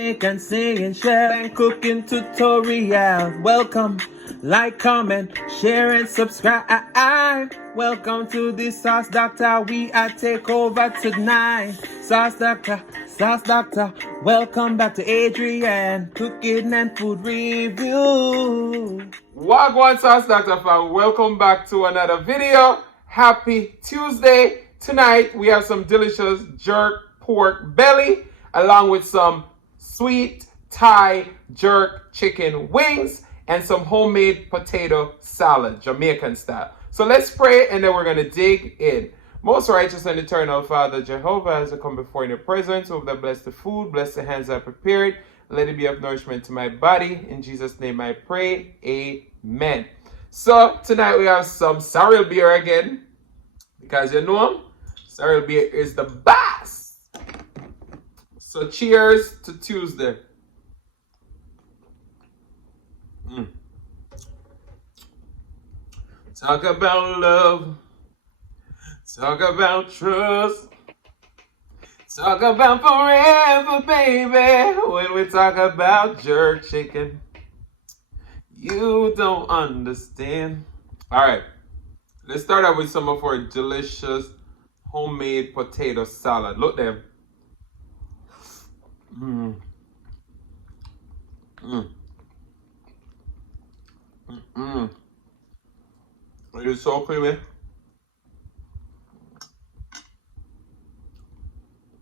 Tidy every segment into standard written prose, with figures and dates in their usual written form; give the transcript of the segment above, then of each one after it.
Make and sing and share and cooking tutorial. Welcome, like, comment, share and subscribe. Welcome to the Sauce Doctor. We are take over tonight. Sauce Doctor, Sauce Doctor. Welcome back to Adrian, cooking and food review. Wagwan Sauce Doctor fam, welcome back to another video. Happy Tuesday. Tonight we have some delicious jerk pork belly along with some sweet Thai jerk chicken wings and some homemade potato salad, Jamaican style. So let's pray and then we're going to dig in. Most righteous and eternal Father Jehovah, as I come before in your presence, hope that bless the food, bless the hands that prepared. Let it be of nourishment to my body. In Jesus' name I pray. Amen. So tonight we have some sorrel beer again. Because you know, sorrel beer is the best. So cheers to Tuesday. Talk about love. Talk about trust. Talk about forever, baby. When we talk about jerk chicken, you don't understand. All right, let's start out with some of our delicious homemade potato salad. Look there. It is so creamy.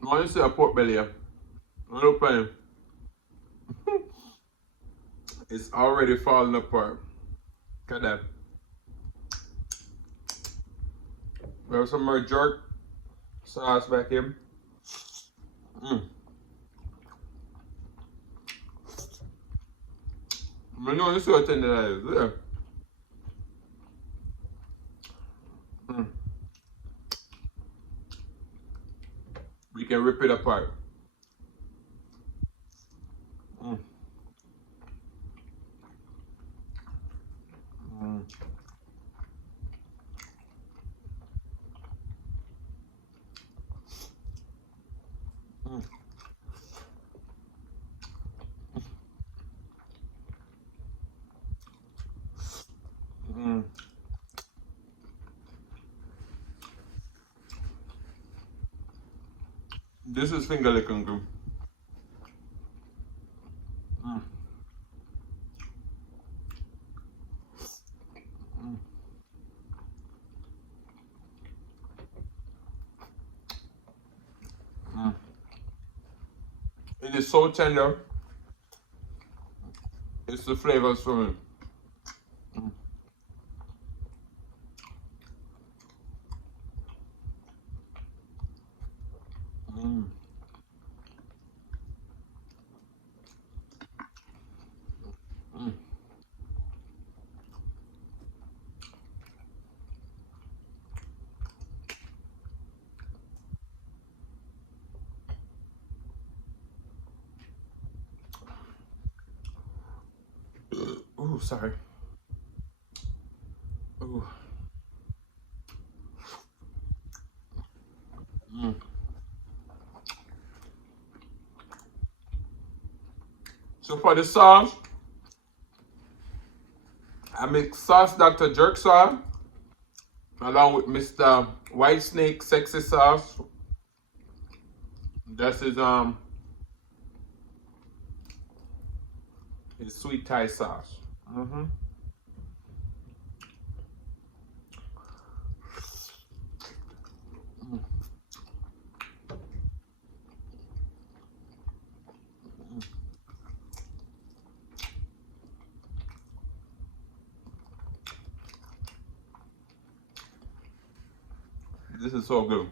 I want to see a pork belly here. Look at it's already falling apart. Look at that. We have some more jerk sauce back here. I know this is what tender that is. There. We can rip it apart. This is finger licking good. It is so tender. It's the flavors for me. Ooh, sorry. Ooh. So for the sauce, I make Sauce Dr. Jerk sauce along with Mr. White Snake Sexy sauce. This is his sweet Thai sauce. This is so good.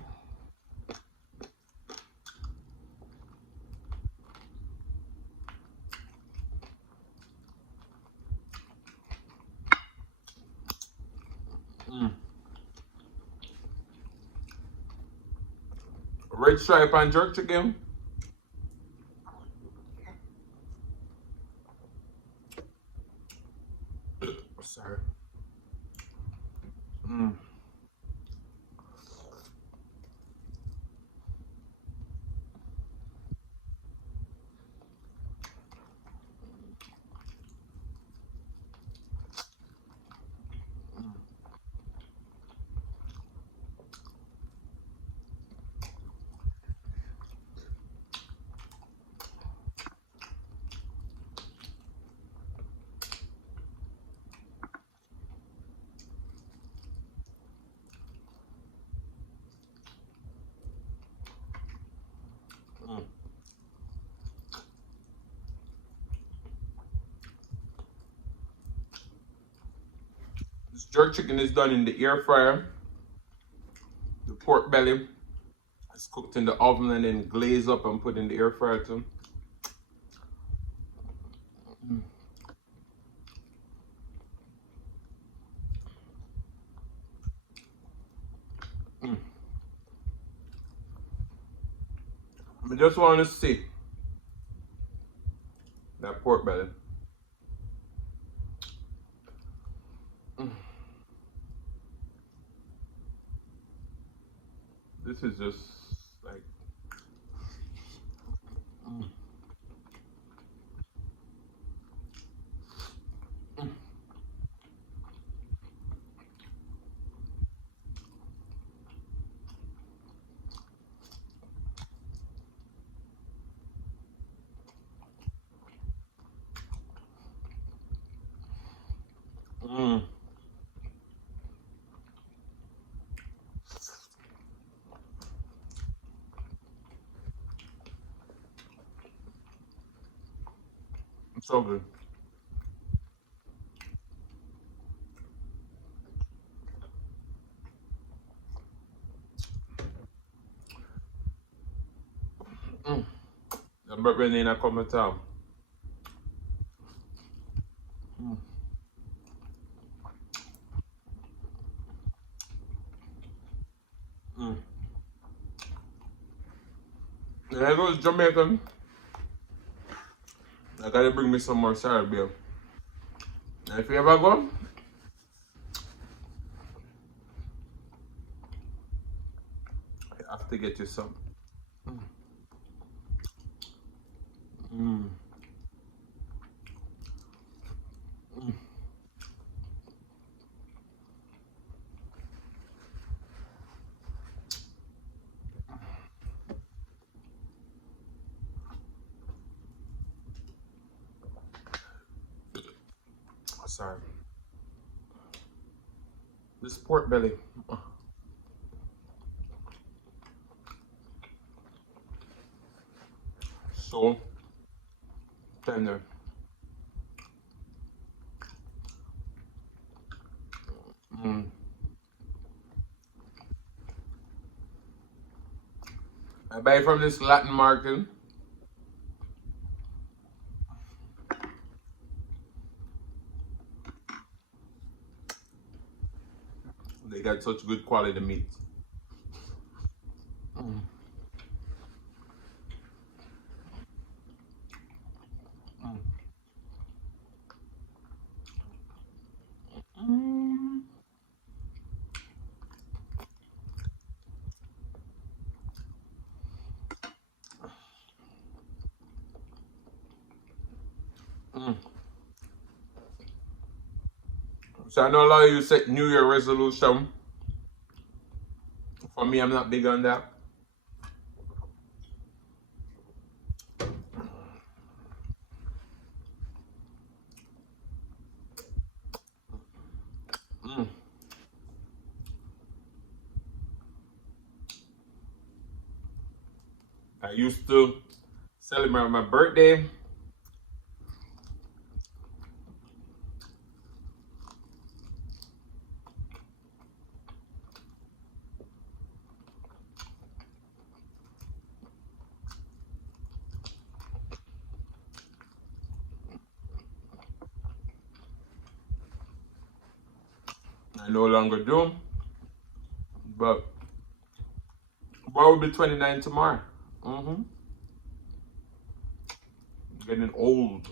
Red stripe and jerk chicken. Sorry. This jerk chicken is done in the air fryer. The pork belly is cooked in the oven and then glazed up and put in the air fryer too. I just want to see that pork belly. This is just like so good. The bread in a come town. When I go to Jamaican, I gotta bring me some more sour beer. And if you ever go, you have to get you some. Sorry. This pork belly. So tender. I buy from this Latin market. They got such good quality meat. So I know a lot of you set New Year resolution. For me, I'm not big on that. I used to celebrate my birthday. I no longer do, but boy will be 29 tomorrow. Getting old.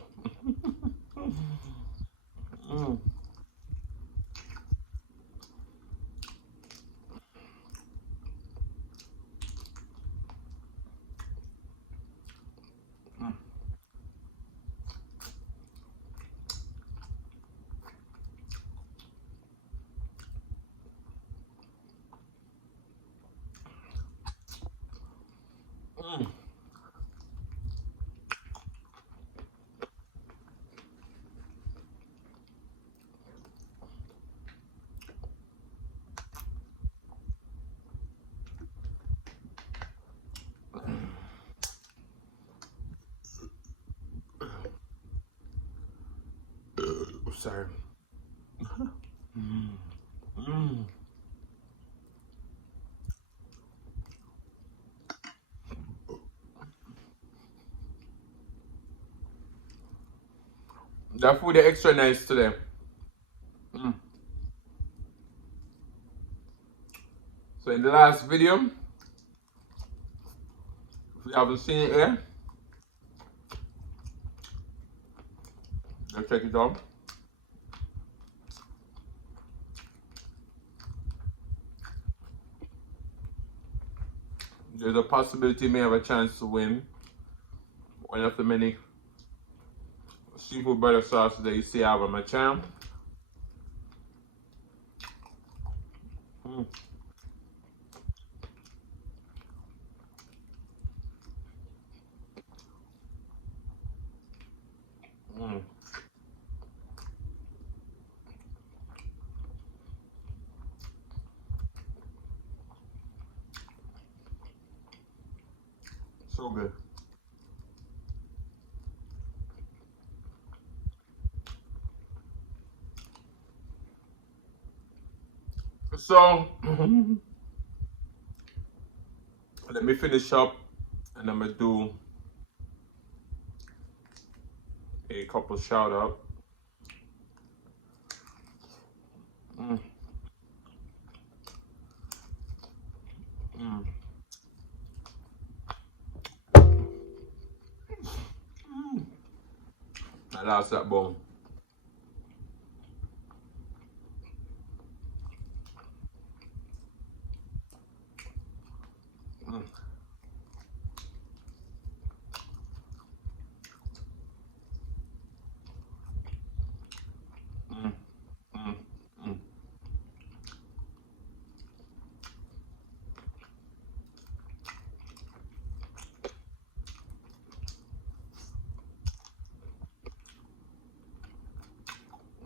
Sorry. Mm. That food is extra nice today. Mm. So in the last video, if you haven't seen it yet, go check it out. There's a possibility you may have a chance to win one of the many seafood butter sauces that you see out on my channel. Mm. Mm. So good. So let me finish up and I'm gonna do a couple shout out. Mm. Mm. I lost that bone. Mm. Mm. Mm. Mm.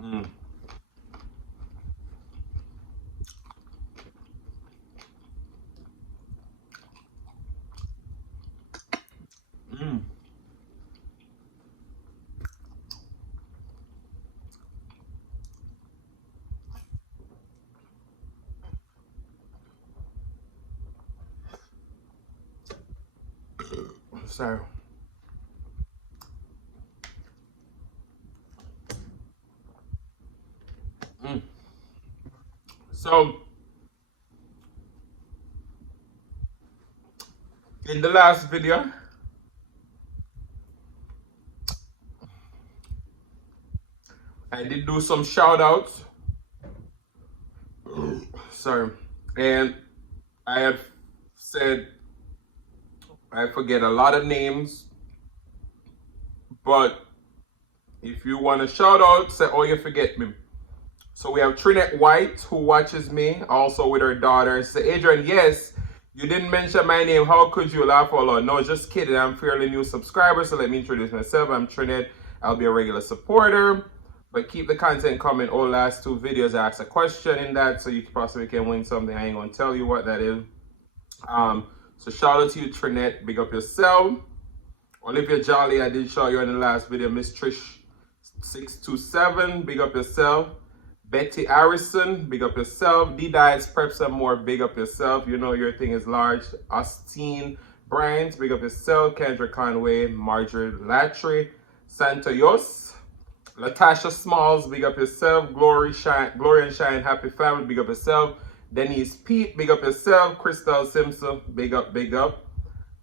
Mm. Mm. Sorry. Mm. So in the last video, I did do some shout outs. Sorry. And I have said I forget a lot of names, but if you want to shout out, say, oh, you forget me. So we have Trinette White, who watches me, also with her daughter. Say, Adrian, yes, you didn't mention my name. How could you laugh out loud? No, just kidding. I'm a fairly new subscriber, so let me introduce myself. I'm Trinette. I'll be a regular supporter. But keep the content coming. All last two videos, I asked a question in that, so you possibly can win something. I ain't going to tell you what that is. So shout out to you, Trinette. Big up yourself. Olivia Jolly, I did show you in the last video. Miss Trish 627, big up yourself. Betty Harrison, big up yourself. D-Dice, Prep Some More, big up yourself. You know your thing is large. Austin Bryant, big up yourself. Kendra Conway, Marjorie Latry, Santa Yos. Latasha Smalls, big up yourself. Glory and Shine, Happy Family, big up yourself. Denise Pete, big up yourself. Crystal Simpson, big up, big up.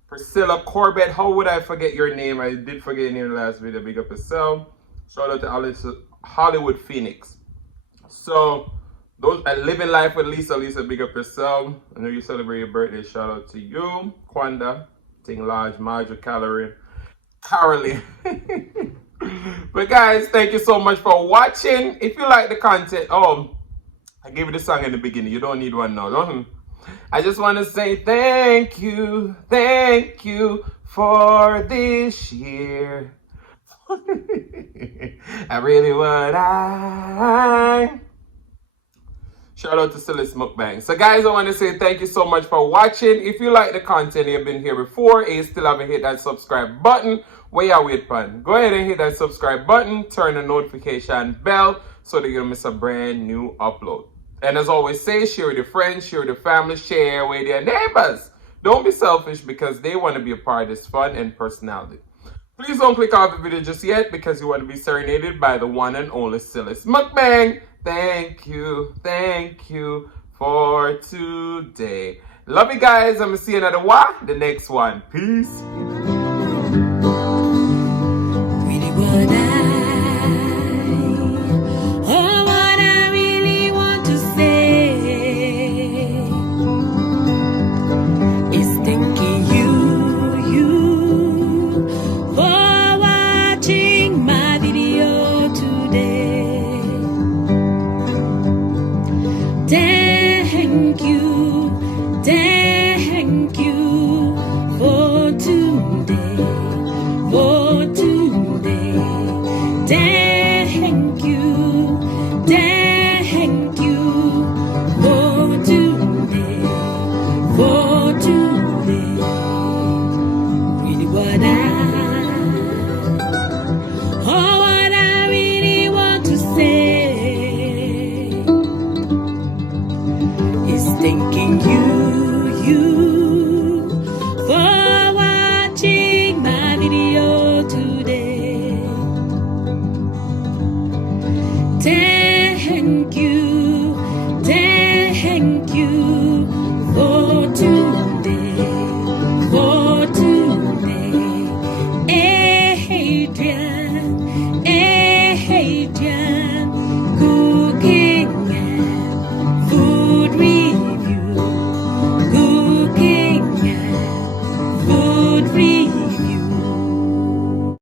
Priscilla Corbett, how would I forget your name? I did forget your name in the last video, big up yourself. Shout out to Hollywood Phoenix. So, those are Living Life with Lisa. Lisa, big up yourself. I know you celebrate your birthday. Shout out to you. Kwanda, Ting Lodge, Marjorie Caroline. But guys, thank you so much for watching. If you like the content, I gave you the song in the beginning. You don't need one now, don't you? I just want to say thank you for this year. I really would. Shout out to Celeste Mukbang. So guys, I want to say thank you so much for watching. If you like the content, you've been here before and you still haven't hit that subscribe button, where you wait for? Go ahead and hit that subscribe button, turn the notification bell so that you don't miss a brand new upload. And as always say, share with your friends, share with your family, share with your neighbors. Don't be selfish because they want to be a part of this fun and personality. Please don't click off the video just yet because you want to be serenaded by the one and only Sillis Mukbang. Thank you for today. Love you guys. I'm going to see you another one, the next one. Peace.